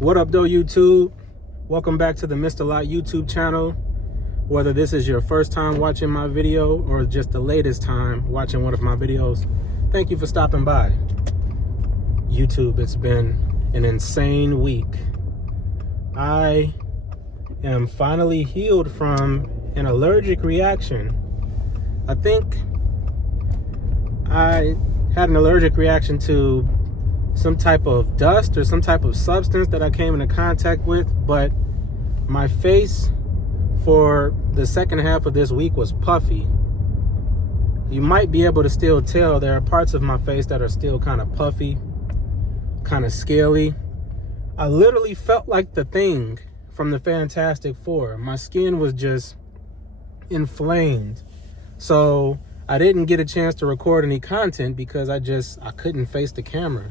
What up though, YouTube? Welcome back to the Mr. Lot YouTube channel. Whether this is your first time watching my video or just the latest time watching one of my videos, thank you for stopping by. YouTube, it's been an insane week. I am finally healed from an allergic reaction. I think I had an allergic reaction to some type of dust or some type of substance that I came into contact with, but my face for the second half of this week was puffy. You might be able to still tell there are parts of my face that are still kind of puffy, kind of scaly. I literally felt like the Thing from the Fantastic Four. My skin was just inflamed. So I didn't get a chance to record any content because I couldn't face the camera.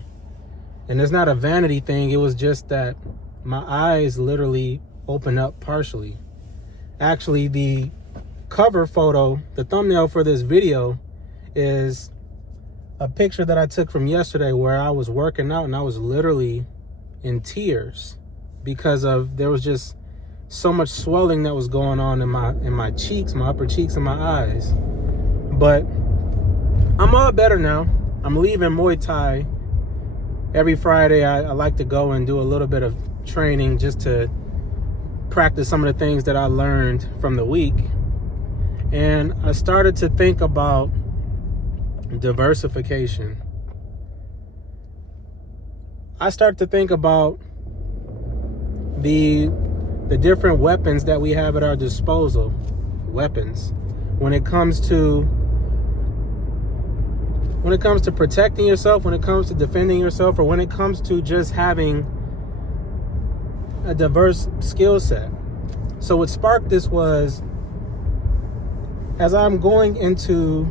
And it's not a vanity thing. It was just that my eyes literally opened up partially. Actually, the cover photo, the thumbnail for this video, is a picture that I took from yesterday where I was working out and I was literally in tears because there was just so much swelling that was going on in my cheeks, my upper cheeks and my eyes. But I'm all better now. I'm leaving Muay Thai. Every Friday, I like to go and do a little bit of training just to practice some of the things that I learned from the week. And I started to think about diversification. I started to think about the different weapons that we have at our disposal. Weapons. When it comes to protecting yourself, when it comes to defending yourself, or when it comes to just having a diverse skill set. So what sparked this was, as I'm going into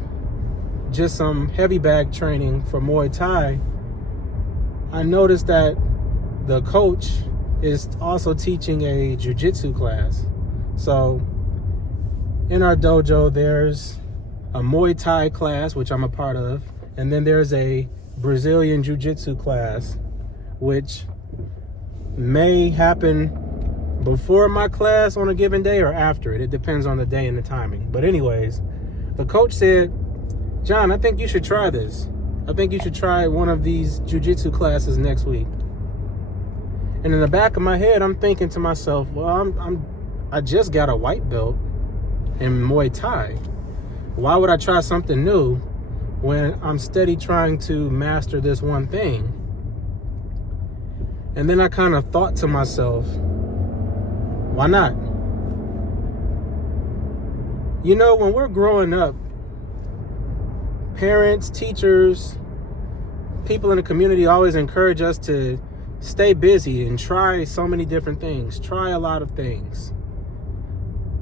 just some heavy bag training for Muay Thai, I noticed that the coach is also teaching a jiu-jitsu class. So in our dojo, there's a Muay Thai class, which I'm a part of, and then there's a Brazilian jiu-jitsu class, which may happen before my class on a given day or after it. It depends on the day and the timing. But anyways, the coach said, "John, I think you should try this. I think you should try one of these jiu-jitsu classes next week." And in the back of my head, I'm thinking to myself, well, I just got a white belt in Muay Thai. Why would I try something new when I'm steady trying to master this one thing? And then I kind of thought to myself, why not? You know, when we're growing up, parents, teachers, people in the community always encourage us to stay busy and try so many different things, try a lot of things.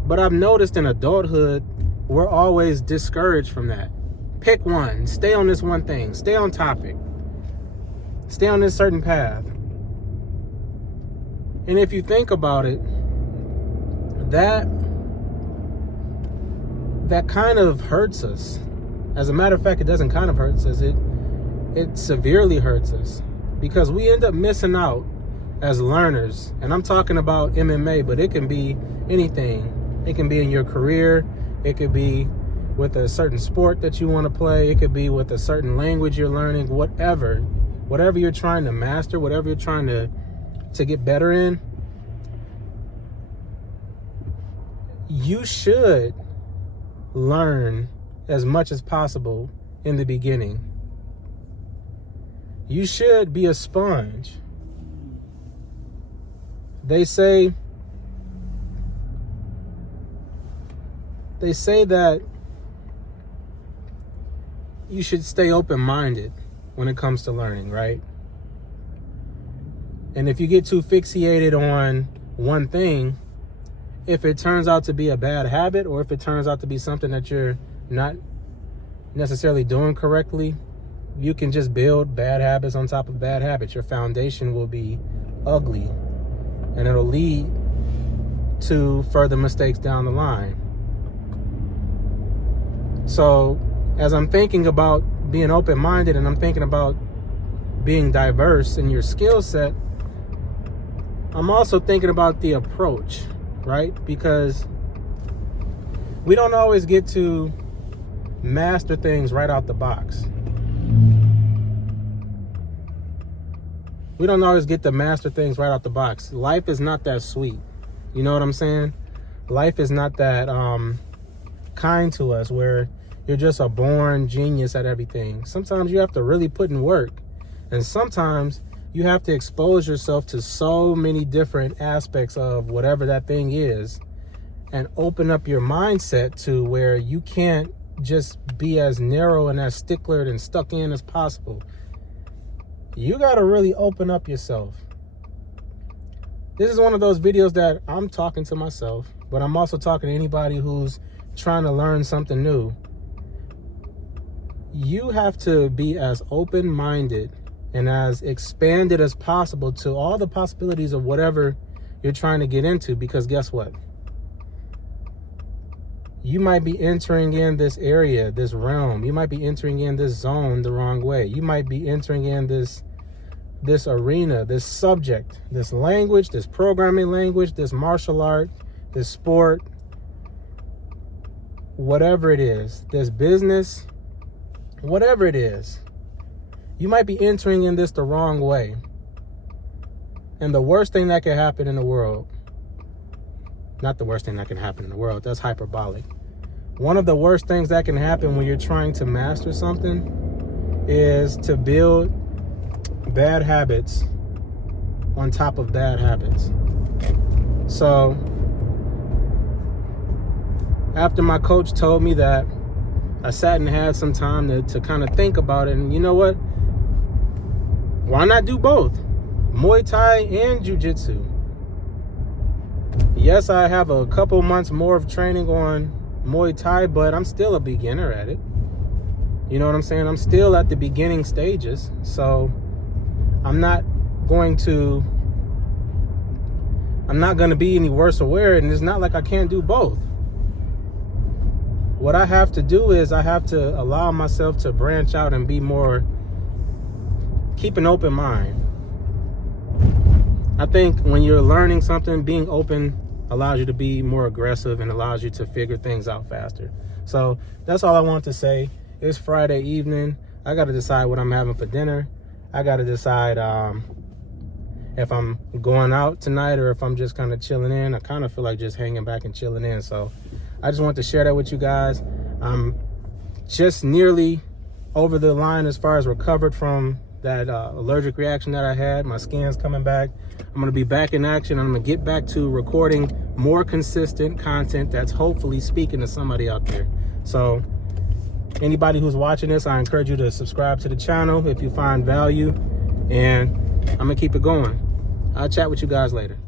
But I've noticed in adulthood, we're always discouraged from that. Pick one, stay on this one thing, stay on topic, stay on this certain path. And if you think about it, that kind of hurts us. As a matter of fact, it doesn't kind of hurts us, it severely hurts us, because we end up missing out as learners. And I'm talking about MMA, but it can be anything. It can be in your career, it could be with a certain sport that you want to play, it could be with a certain language you're learning, whatever you're trying to master, whatever you're trying to get better in. You should learn as much as possible in the beginning. You should be a sponge. They say that you should stay open-minded when it comes to learning, right? And if you get too fixated on one thing, if it turns out to be a bad habit, or if it turns out to be something that you're not necessarily doing correctly, you can just build bad habits on top of bad habits. Your foundation will be ugly, and it'll lead to further mistakes down the line. So as I'm thinking about being open-minded and I'm thinking about being diverse in your skill set, I'm also thinking about the approach, right? Because we don't always get to master things right out the box. We don't always get to master things right out the box. Life is not that sweet. You know what I'm saying? Life is not that kind to us where you're just a born genius at everything. Sometimes you have to really put in work. And sometimes you have to expose yourself to so many different aspects of whatever that thing is and open up your mindset to where you can't just be as narrow and as sticklered and stuck in as possible. You got to really open up yourself. This is one of those videos that I'm talking to myself, but I'm also talking to anybody who's trying to learn something new. You have to be as open-minded and as expanded as possible to all the possibilities of whatever you're trying to get into, because guess what? You might be entering in this area, this realm. You might be entering in this zone the wrong way. You might be entering in this arena, this subject, this language, this programming language, this martial art, this sport, whatever it is, this business, whatever it is. You might be entering in this the wrong way. And the worst thing that can happen in the world, not the worst thing that can happen in the world, that's hyperbolic. One of the worst things that can happen when you're trying to master something is to build bad habits on top of bad habits. So after my coach told me that, I sat and had some time to kind of think about it. And you know what? Why not do both? Muay Thai and Jiu-Jitsu. Yes, I have a couple months more of training on Muay Thai, but I'm still a beginner at it. You know what I'm saying? I'm still at the beginning stages. So I'm not going to be any worse aware, and it's not like I can't do both. What I have to do is I have to allow myself to branch out and be more, keep an open mind. I think when you're learning something, being open allows you to be more aggressive and allows you to figure things out faster. So that's all I want to say. It's Friday evening. I got to decide what I'm having for dinner. I got to decide if I'm going out tonight or if I'm just kind of chilling in. I kind of feel like just hanging back and chilling in. So I just want to share that with you guys. I'm just nearly over the line as far as recovered from that allergic reaction that I had. My skin's coming back. I'm going to be back in action. I'm going to get back to recording more consistent content that's hopefully speaking to somebody out there. So anybody who's watching this, I encourage you to subscribe to the channel if you find value, and I'm going to keep it going. I'll chat with you guys later.